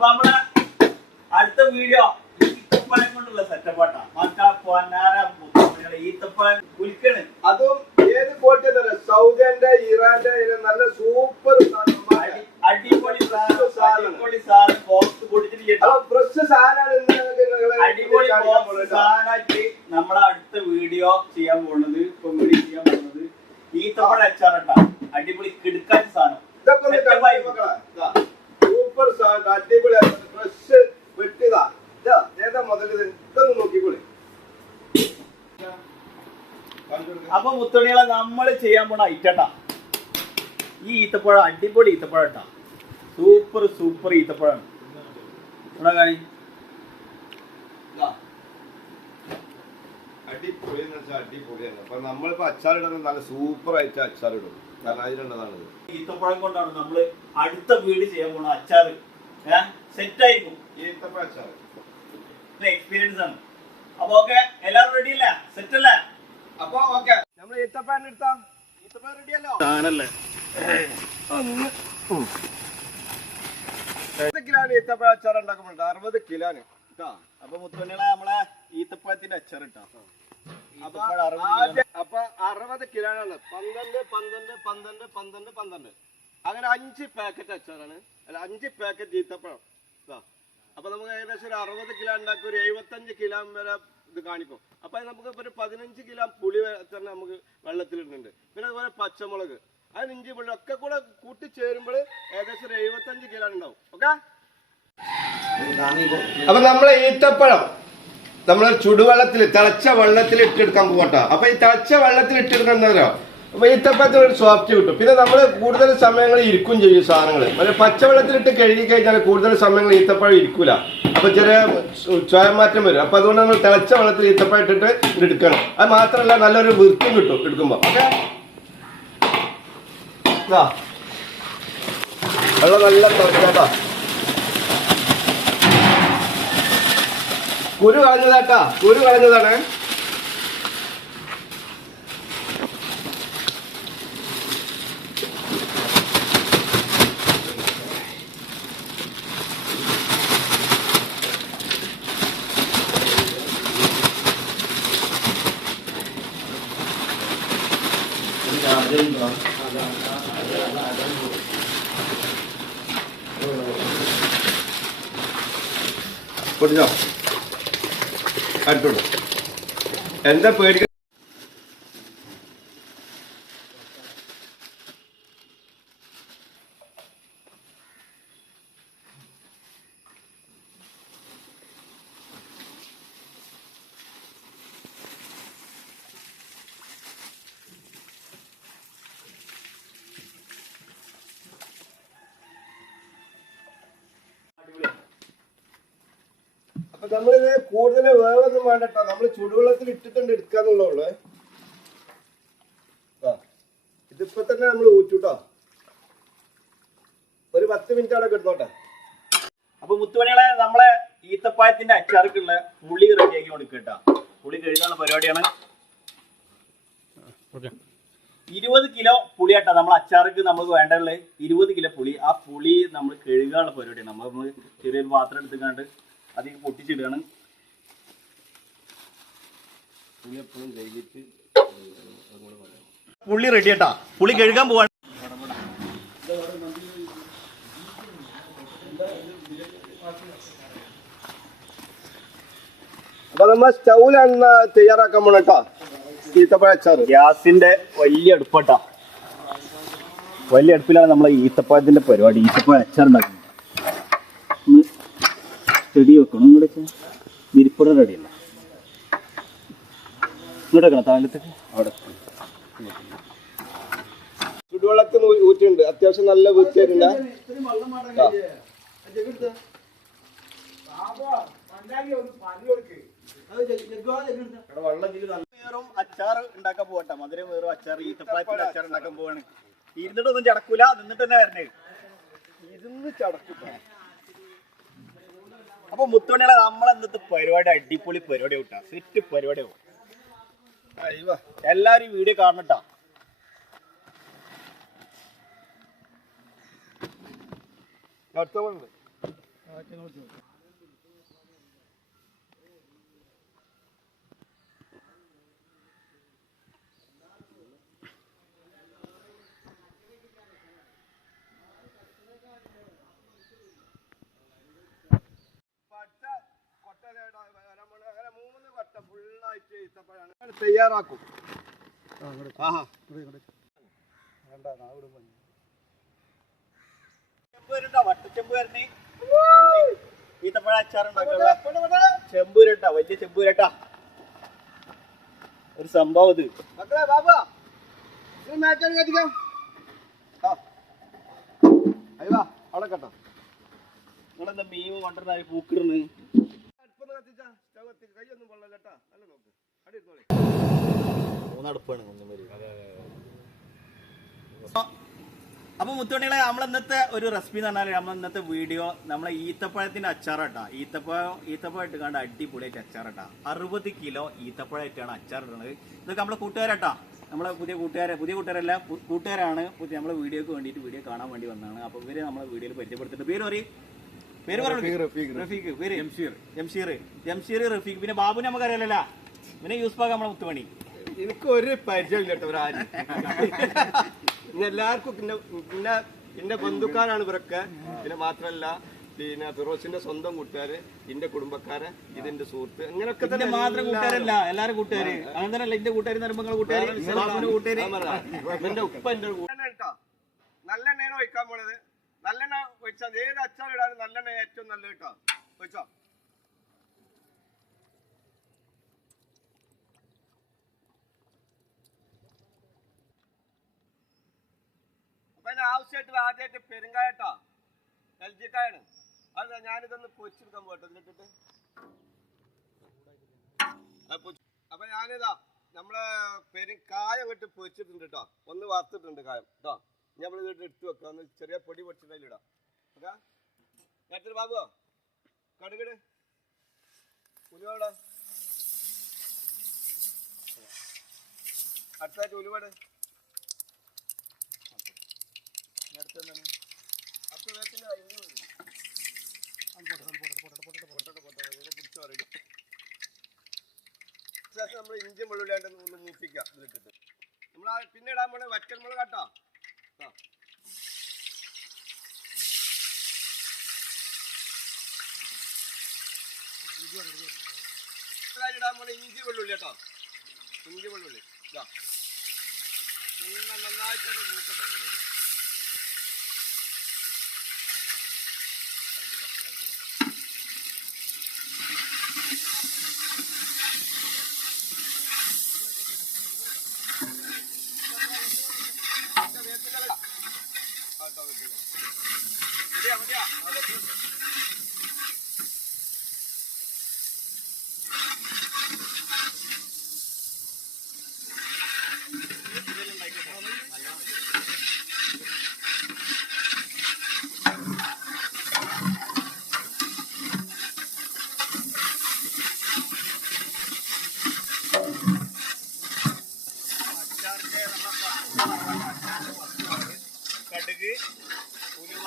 അപ്പൊ നമ്മളെ അടുത്ത വീഡിയോ ഈത്തപ്പഴം കൊണ്ടുള്ള സെറ്റപ്പാട്ടാ. മക്കളെ പൊന്നാര ഈത്തപ്പഴം കുലിക്കണ്. അതും ഏത് കോട്ടിയതല്ല, സൗദിന്റെ ഇറാന്റെ നല്ല സൂപ്പർ അടിപൊളി സാധനം ബോക്സ് പൊടിച്ചിട്ട് ഫ്രഷ് സാധനമാണ്. അടിപൊളി സാധനമായിട്ട് നമ്മളെ അടുത്ത വീഡിയോ ചെയ്യാൻ പോകുന്നത്, ഇപ്പൊ വീഡിയോ ചെയ്യാൻ പോകുന്നത് ഈത്തപ്പഴ അച്ചാറട്ടാ. അടിപൊളി കിടുക്കാച്ച സാധനം. സൂപ്പർ സാധനം, അടിപൊളി ഫ്രഷ് വെട്ടിയതാ. ഏതാ മുതലിത് ഇതൊന്ന് നോക്കിക്കോളി. അപ്പൊ മുത്തണികളെ നമ്മള് ചെയ്യാൻ പോണ ഐറ്റട്ടാ ഈ ഈത്തപ്പഴം. അടിപൊളി ഈത്തപ്പഴം ഇട്ടാ. സൂപ്പർ ഈത്തപ്പഴമാണ്. ഇവിടെ കാണി. അടിപൊളിയാണ്. അപ്പൊ നമ്മളിപ്പോ അച്ചാറിടുന്നത് നല്ല സൂപ്പർ ആയിട്ട് അച്ചാറിടും. അതിലുള്ളതാണ് ഈത്തപ്പഴം കൊണ്ടാണ് നമ്മള് അടുത്ത വീട് ചെയ്യാൻ പോണ അച്ചാറ്. സെറ്റ് ആയിരിക്കും ഈത്തപ്പഴ അച്ചാർ. എക്സ്പീരിയൻസ് ആണ്. അപ്പൊ ഓക്കെ, എല്ലാവരും റെഡി അല്ലേ? സെറ്റ് അല്ലേ? അപ്പൊ ഓക്കെ, നമ്മൾ ഈത്തപ്പഴം എടുത്താ. ഈത്തപ്പഴം റെഡിയല്ലോ. കിലോന് ഈത്തപ്പഴ അച്ചാർ ഉണ്ടാക്കുന്നുണ്ട്. 60 കിലോന്. അപ്പൊ മുത്തണികളെ നമ്മളെ ഈത്തപ്പഴത്തിന്റെ അച്ചാർ ഇട്ടാ. അപ്പൊ 60 കിലോനാണ്. 12 അങ്ങനെ 5 പാക്കറ്റ് അച്ചാറാണ്. അല്ല 5 പാക്കറ്റ് ഈത്തപ്പഴം. അപ്പൊ നമുക്ക് ഏകദേശം ഒരു 60 കിലോ ഉണ്ടാക്കി ഒരു 75 കിലോ വരെ ഇത് കാണിക്കും. അപ്പൊ നമുക്ക് ഒരു 15 കിലോ പുളി തന്നെ നമുക്ക് വെള്ളത്തിലിടുന്നുണ്ട്. പിന്നെ അതുപോലെ പച്ചമുളക്, അതിന് ഇഞ്ചി പുളി ഒക്കെ കൂടെ കൂട്ടിച്ചേരുമ്പോൾ ഏകദേശം ഒരു 75 കിലോ ഉണ്ടാവും. ഓക്കെ. അപ്പൊ നമ്മളെ ഈത്തപ്പഴം നമ്മൾ ചുടുവെള്ളത്തിൽ, തിളച്ച വെള്ളത്തിൽ ഇട്ടെടുക്കാൻ പോകട്ടോ. അപ്പൊ ഈ തിളച്ച വെള്ളത്തിൽ ഇട്ടെടുക്കുന്നോ അപ്പൊ ഈത്തപ്പഴത്തിന് ഒരു സോഫ്റ്റ് കിട്ടും. പിന്നെ നമ്മൾ കൂടുതൽ സമയങ്ങൾ ഇരിക്കും ചെയ്യും സാധനങ്ങൾ. പക്ഷെ പച്ചവെള്ളത്തിലിട്ട് കഴുകി കഴിഞ്ഞാൽ കൂടുതൽ സമയങ്ങൾ ഈത്തപ്പഴം ഇരിക്കൂല. അപ്പൊ ചെറിയ ചുവമാറ്റം വരും. അപ്പൊ അതുകൊണ്ട് നമ്മൾ തിളച്ച വെള്ളത്തിൽ ഈത്തപ്പഴം ഇട്ടിട്ട് എടുക്കണം. അത് മാത്രമല്ല നല്ലൊരു വൃത്തിയും കിട്ടും എടുക്കുമ്പോ. ഓക്കെ. വെള്ളം നല്ല തിളച്ചാട്ടാ. കുരു കളഞ്ഞതാട്ടാ, കുരു കളഞ്ഞതാണ്. പൊടിച്ചോ, അടുത്തോളൂ. എന്താ പേടിക്ക. അപ്പൊ നമ്മളിത് കൂടുതൽ വേവൊന്നും വേണ്ടട്ടോ. നമ്മൾ ചുടുവെള്ളത്തിൽ ഇട്ടിട്ടുണ്ട് എടുക്കാന്നുള്ളൂ. ഇതിപ്പോ തന്നെ നമ്മൾ ഊറ്റൂട്ടോ. ഒരു 10 മിനിറ്റ് അവിടെ കിടന്നോട്ടെ. അപ്പൊ മുത്തുമണികളെ നമ്മളെ ഈത്തപ്പഴത്തിന്റെ അച്ചാർക്കുള്ള പുളി റെഡിയാക്കി കൊടുക്കട്ടാ. പുളി കഴുകാനുള്ള പരിപാടിയാണ്. 20 കിലോ പുളിയാട്ടാ നമ്മൾ അച്ചാർക്ക് നമുക്ക് വേണ്ടത്. 20 കിലോ പുളി. ആ പുളി നമ്മൾ കഴുകാനുള്ള പരിപാടിയാണ്. നമ്മൾ ചെറിയൊരു പാത്രം എടുത്തുകൊണ്ട് അതിൽ പൊട്ടിച്ചിടുകയാണ്. പുളി റെഡിയാട്ടാ. പുളി കഴുകാൻ പോവാണ്. അപ്പൊ നമ്മൾ സ്റ്റൗലാണ് തയ്യാറാക്കാൻ പോണട്ടോ ഈത്തപ്പഴ അച്ചാർ. ഗ്യാസിന്റെ വലിയ അടുപ്പട്ടാ. വലിയ അടുപ്പിലാണ് നമ്മളെ ഈത്തപ്പഴത്തിന്റെ പരിപാടി. ഈത്തപ്പഴ അച്ചാർ ഉണ്ടാക്കുന്നത്. ചെടി വെക്കണം. ഇങ്ങോട്ട് വിരിപ്പട റെഡിയല്ല. ഇങ്ങോട്ട് വെക്കണം താഴത്തേക്ക്. അവിടെ ചുടുവെള്ളത്തിൽ ഊറ്റുണ്ട്. അത്യാവശ്യം നല്ല വൃത്തിയായിട്ടുണ്ട്. അച്ചാർ ഉണ്ടാക്കാൻ പോകട്ടെ. മധുരം വേറും അച്ചാർ, ഈത്തപ്പഴത്തിന്റെ അച്ചാർ ഉണ്ടാക്കാൻ പോവാണ്. ഇരുന്നിട്ടൊന്നും ചടക്കൂല, നിന്നിട്ട് തന്നെ വരണേ. ഇരുന്ന് ചടക്കൂല. അപ്പൊ മുത്തുമണികളെ നമ്മളെന്നത്തെ പരിപാടി അടിപൊളി പരിപാടി കിട്ടാ. സെറ്റ് പരിപാടിയാവും. എല്ലാരും ഈ വീഡിയോ കാണട്ടാ. തയ്യാറാക്കും. വട്ടച്ചെമ്പ് വരണേ ഈത്തപ്പഴ അച്ചാറുണ്ടാക്കാനുള്ള ചെമ്പൂരട്ട, വലിയ ചെമ്പൂരട്ട ഒരു സംഭവം ഇത്. അവിടെ കേട്ടോ നിങ്ങളെന്താ മീൻ കൊണ്ടിരുന്ന പൂക്കിടുന്നു? കൈയൊന്നും കൊള്ളല്ലേട്ടാ. നല്ല നോക്ക് അടിത്തോളി. മൂന്നടുപ്പാണ്. അപ്പൊ മുത്തോണികളെ നമ്മളെ ഇന്നത്തെ ഒരു റെസിപ്പി എന്ന് പറഞ്ഞാൽ നമ്മൾ ഇന്നത്തെ വീഡിയോ നമ്മളെ ഈത്തപ്പഴത്തിന്റെ അച്ചാറാട്ടാ. ഈത്തപ്പഴം ഇട്ട് കണ്ട് അടിപൊളിയായിട്ട് അച്ചാറാട്ടാ. 60 കിലോ ഈത്തപ്പഴമായിട്ടാണ് അച്ചാറിടുന്നത്. ഇതൊക്കെ നമ്മളെ കൂട്ടുകാരാട്ടാ, നമ്മളെ പുതിയ കൂട്ടുകാരല്ല കൂട്ടുകാരാണ്. നമ്മളെ വീഡിയോക്ക് വേണ്ടിയിട്ട് വീഡിയോ കാണാൻ വേണ്ടി വന്നതാണ്. അപ്പൊ ഇവര് നമ്മളെ വീഡിയോയിൽ പരിചയപ്പെടുത്തിട്ട് പേര് റഫീഖ്, പേര് ജംഷീർ റഫീഖ്. പിന്നെ ബാബുനെ നമുക്കറിയാലോ, പിന്നെ യൂസ്ഫാഖ് നമ്മളെ മുത്തുമണി. എനിക്ക് ഒരു പരിചയമില്ല കേട്ടോ ഇവരാരും. എല്ലാവർക്കും എന്റെ ബന്ധുക്കാരാണ് ഇവരൊക്കെ. പിന്നെ മാത്രല്ല പിന്നെ ഫിറോസിന്റെ സ്വന്തം കൂട്ടുകാര്, എന്റെ കുടുംബക്കാര്, ഇതെന്റെ സുഹൃത്ത്, അങ്ങനെയൊക്കെ തന്നെ. മാത്രം കൂട്ടുകാരല്ല, എല്ലാരും കൂട്ടുകാര്. അങ്ങനെ തന്നെ എന്റെ കൂട്ടുകാർ കൂട്ടുകാർ എന്റെ ഉപ്പ എന്റെ നല്ലെണ്ണയാണ് ഒഴിക്കാൻ പോണത്. നല്ലെണ്ണ ഒഴിച്ചാൽ ഏത് അച്ചാർ ഇടാനും നല്ലെണ്ണ ഏറ്റവും നല്ല കേട്ടോ. ഒഴിച്ചോ. അപ്പൊ അതിന് ആവശ്യമായിട്ട് ആദ്യമായിട്ട് പെരുങ്കായട്ടോ, എൽജിക്കായാണ്. അത് ഞാനിതൊന്ന് പൊരിച്ചെടുക്കാൻ പോട്ടോ ഇതിലിട്ടിട്ട്. അപ്പൊ ഞാനിതാ നമ്മളെ കായം ഇട്ട് പൊരിച്ചിട്ടുണ്ട് കേട്ടോ. ഒന്ന് വറുത്തിട്ടുണ്ട് കായം കേട്ടോ. നമ്മൾ ഇതിട്ട് എടുത്തു വെക്കാം. ഒന്ന് ചെറിയ പൊടി പൊടിച്ചിട്ടായിലിടാം. ഓക്കെ നേരത്തെ ബാബുവോ കടുകിട് ഉലുവട. അടുത്തായിട്ട് ഉലുവട്. അടുത്തെന്താണ് അടുത്ത വേക്കിന്റെ നമ്മൾ ഇഞ്ചി വെള്ളുള്ളിയാണ്ട് ഒന്ന് മൂപ്പിക്കാം ഇതിട്ടിട്ട്. നമ്മൾ പിന്നെ ഇടാൻ പോണേ വറ്റൽമുളക് കേട്ടോ. ഇടാൻ പോണേ ഇഞ്ചി വെള്ളുള്ളി കേട്ടോ. ഇഞ്ചി വെള്ളുള്ളി ഇതാ നന്നായിട്ടൊന്ന് മൂക്കട്ടെ. കടുക്, ഉലുവ,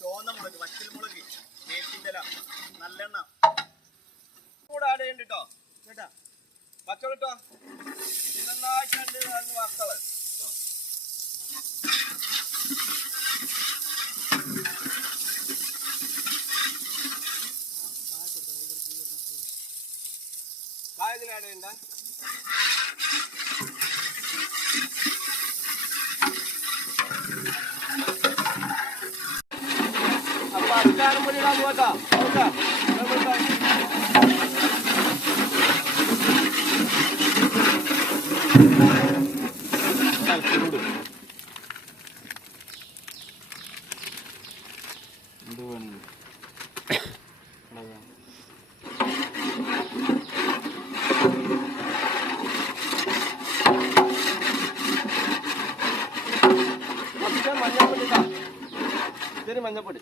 ചുവന്നമുളക്, വറ്റൽമുളക്, വേപ്പിൻ്റെ ഇല, നല്ലെണ്ണ കൂടെ ആഡ് ചെയ്യണ്ട കേട്ടോ. കേട്ടാ പച്ചവെള്ളം ഇട്ടോ. നന്നായിട്ടുണ്ട് വറുത്തത്. കായത്തിൽ ആഡ് ചെയ്യണ്ട. അപ്പൊ അച്ചാറും പൊടി ഇടാൻ പോകാം. മഞ്ഞപ്പൊടി ഇത്തിരി മഞ്ഞപ്പൊടി.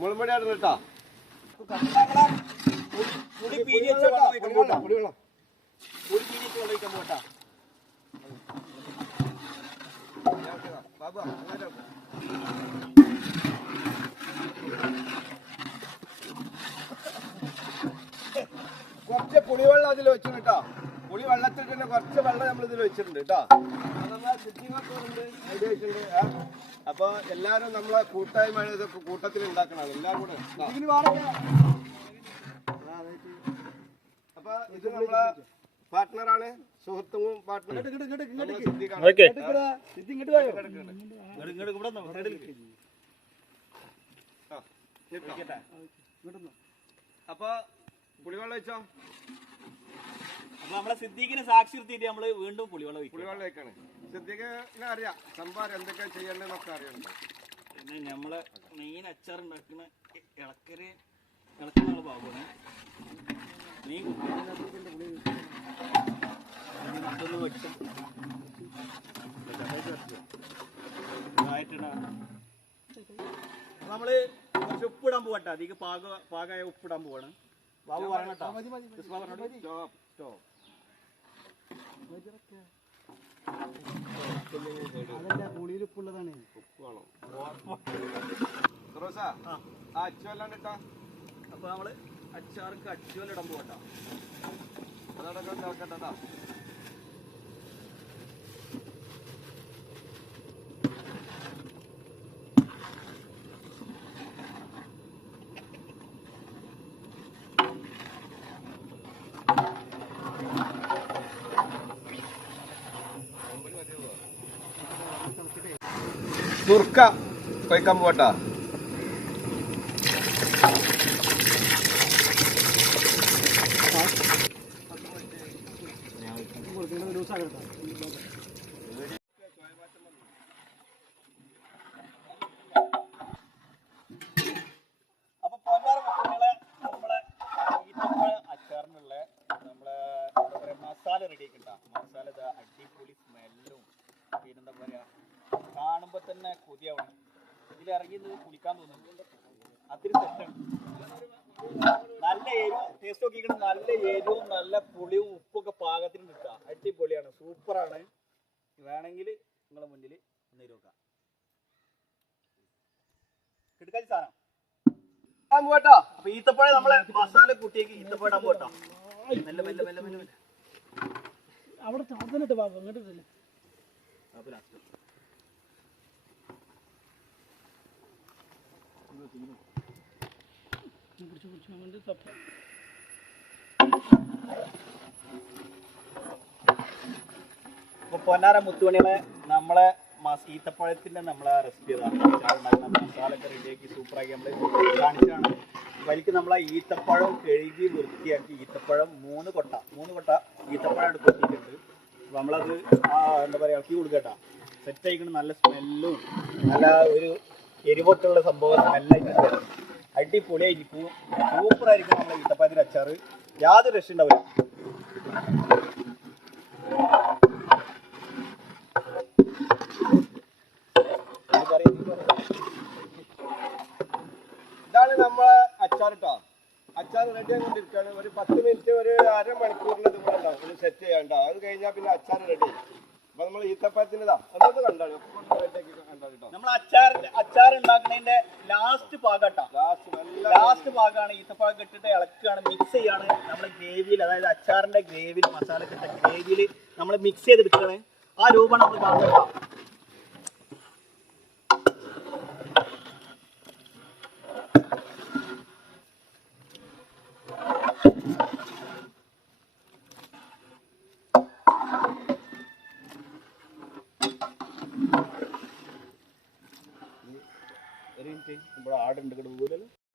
മുളമ്പൊടി ആയിരുന്നു കേട്ടോ. പുളി പീരി വെച്ച വെള്ളം പുളിവെള്ളം ഒരു മിനിറ്റ് വെള്ളം ഒഴിക്കാൻ പോട്ടാ. ബാബു കുറച്ച് പുളിവെള്ളം അതിൽ വെച്ചിട്ടുണ്ട് കേട്ടോ. പുളി വെള്ളത്തിൽ തന്നെ കുറച്ച് വെള്ളം നമ്മൾ ഇതിൽ വെച്ചിട്ടുണ്ട് കേട്ടോ. അപ്പൊ എല്ലാരും നമ്മളെ കൂട്ടായ്മ ഇതൊക്കെ കൂട്ടത്തിൽ ഉണ്ടാക്കണം എല്ലാരും കൂടെ. അപ്പൊ ഇത് നമ്മളെ പാർട്ട്ണറാണ്, സുഹൃത്തും പാർട്ട്ണർ. അപ്പൊ പുളിവെള്ളം വെച്ചോ. അപ്പൊ നമ്മളെ സിദ്ദീഖിനെ സാക്ഷി നിർത്തിയിട്ട് നമ്മള് വീണ്ടും പുളിവെള്ളം വെക്കാണ്. സിദ്ദീഖിനെ അറിയാം സംഭാരം എന്തൊക്കെ ചെയ്യണ്ടെന്നൊക്കെ അറിയണ്ടോ. പിന്നെ നമ്മളെ മെയിൻ അച്ചാർ ഉണ്ടാക്കുന്ന ഇളക്കുന്ന ഭാഗമാണ് മീൻ നമ്മള് കുറച്ച് ഉപ്പിടാൻ പോകട്ടെ. അധികം പാകമായ ഉപ്പിടാൻ പോവാണ്. ബാബു പറഞ്ഞോ. പുളിയിലുപ്പുള്ളതാണ്. അപ്പൊ നമ്മള് അച്ചാർക്ക് അച്ചുവലിടാൻ പോകട്ടോ. അതോടൊക്കെ നോക്കട്ടോ. സുർക്ക കഴിക്കാൻ പോട്ടാ. അപ്പൊ പൊന്നാറ കുട്ടികളെ നമ്മളെ ഈത്തപ്പഴ അച്ചാറിനുള്ള നമ്മളെ മസാല റെഡി ആക്കണ്ട. മസാല അടിപൊളി സ്മെല്ലും പിന്നെന്താ പറയാ, കാണുമ്പോ തന്നെ കൊതിയാവണം. ഇതിലിറങ്ങി കുളിക്കാൻ തോന്നുന്നു. അത്തിരി സെറ്റാണ്. നല്ല എരിവും ടേസ്റ്റ് നോക്കിക്കണം. നല്ല എരിവും നല്ല പുളിയും ഉപ്പൊക്കെ പാകത്തിന് കിട്ടുക. അടിപൊളിയാണ്, സൂപ്പറാണ്. വേണമെങ്കിൽ നിങ്ങളെ മുന്നിൽ ഒന്ന് നോക്കാം. കിടക്കാച്ചി സാധനം പോട്ടോ. അപ്പൊ ഈത്തപ്പഴം നമ്മളെ മസാല കൂട്ടിയേക്ക് ഈത്തപ്പഴം ഇടാൻ പോട്ടോ. മെല്ലെ മെല്ലെ മെല്ലെ മെല്ലെ മെല്ലെ അവിടെ ചാർജനിട്ട് ബാബു അങ്ങോട്ടില്ല. അപ്പൊ ലാസ്റ്റ് പിടിച്ചു അങ്ങോട്ട് തപ്പ. അപ്പൊ പൊന്നാര മുത്തുമണികളെ നമ്മളെ ഈത്തപ്പഴത്തിന്റെ നമ്മളെ റെസിപ്പി മസാല ഒക്കെ റെഡിയാക്കി സൂപ്പറാക്കി നമ്മള് കാണിച്ചാണ്. വലിക്ക് നമ്മളെ ഈത്തപ്പഴം കഴുകി വൃത്തിയാക്കി ഈത്തപ്പഴം മൂന്ന് കൊട്ട ഈത്തപ്പഴം എടുത്ത് കൊത്തിയിട്ടുണ്ട്. അപ്പൊ നമ്മളത് എന്താ പറയാ ഇളക്കി കൊടുക്കട്ടാ. സെറ്റ് ആയിക്കണം. നല്ല സ്മെല്ലും നല്ല ഒരു എരിവൊക്കെയുള്ള സംഭവം സ്മെല്ലായിട്ട് അടിപൊളിയായിരിക്കും. സൂപ്പറായിരിക്കും നമ്മളെ ഈത്തപ്പഴത്തിന്റെ അച്ചാറ്. യാതൊരു രക്ഷ ഉണ്ടാവില്ല. ഇതാണ് നമ്മളെ അച്ചാർ കേട്ടോ. അച്ചാർ റെഡി ആയിക്കൊണ്ടിരിക്കുകയാണ്. ഒരു 10 മിനിറ്റ് ഒരു അരമണിക്കൂറിന് ഇതുപോലെ ഉണ്ടാവും. ഒന്ന് സെറ്റ് ചെയ്യാണ്ട. അത് കഴിഞ്ഞാൽ പിന്നെ അച്ചാർ റെഡി. അപ്പൊ നമ്മൾ ഈത്തപ്പഴത്തിൻ്റെതാ ഒന്നത് കണ്ടാണ് കേട്ടോ. നമ്മൾ അച്ചാർ ഉണ്ടാക്കുന്നതിന്റെ ലാസ്റ്റ് ഭാഗമാണ് ഈത്തപ്പഴം കെട്ടിട്ട് ഇളക്കുകയാണ്, മിക്സ് ചെയ്യാണ്. നമ്മൾ ഗ്രേവിയിൽ, അതായത് അച്ചാറിന്റെ ഗ്രേവിയിൽ, മസാല കെട്ട ഗ്രേവിയിൽ നമ്മൾ മിക്സ് ചെയ്തെടുക്കുകയാണ്. ആ രൂപമാണ് നമ്മൾ കാണുന്നത്.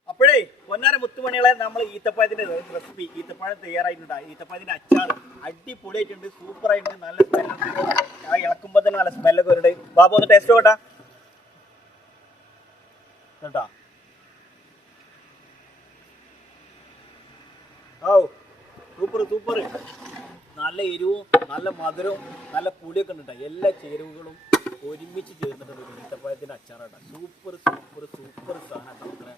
അപ്പോഴേ പൊന്നാര മുത്തുമണികളെ നമ്മൾ ഈത്തപ്പഴത്തിന്റെ റെസിപ്പി, ഈത്തപ്പഴം തയ്യാറായിട്ടുണ്ട്. ഈത്തപ്പഴത്തിന്റെ അച്ചാർ അടിപൊളിയായിട്ടുണ്ട്, സൂപ്പർ ആയിട്ടുണ്ട്. നല്ല സ്മെല്ലുണ്ട്. ആ ഇളക്കുമ്പോ തന്നെ നല്ല സ്മെല്ലൊക്കെ വരുന്നുണ്ട്. ബാബു ഒന്ന് ടേസ്റ്റ് നോക്കട്ടാ കേട്ടാ. ഓ സൂപ്പർ. നല്ല എരിവും നല്ല മധുരവും നല്ല പുളിയൊക്കെ ഉണ്ട്. എല്ലാ ചേരുവകളും ഒരുമിച്ച് ചേർന്നിട്ടുണ്ട് ഈത്തപ്പഴത്തിന്റെ അച്ചാറാണ്. സൂപ്പർ സാധനം.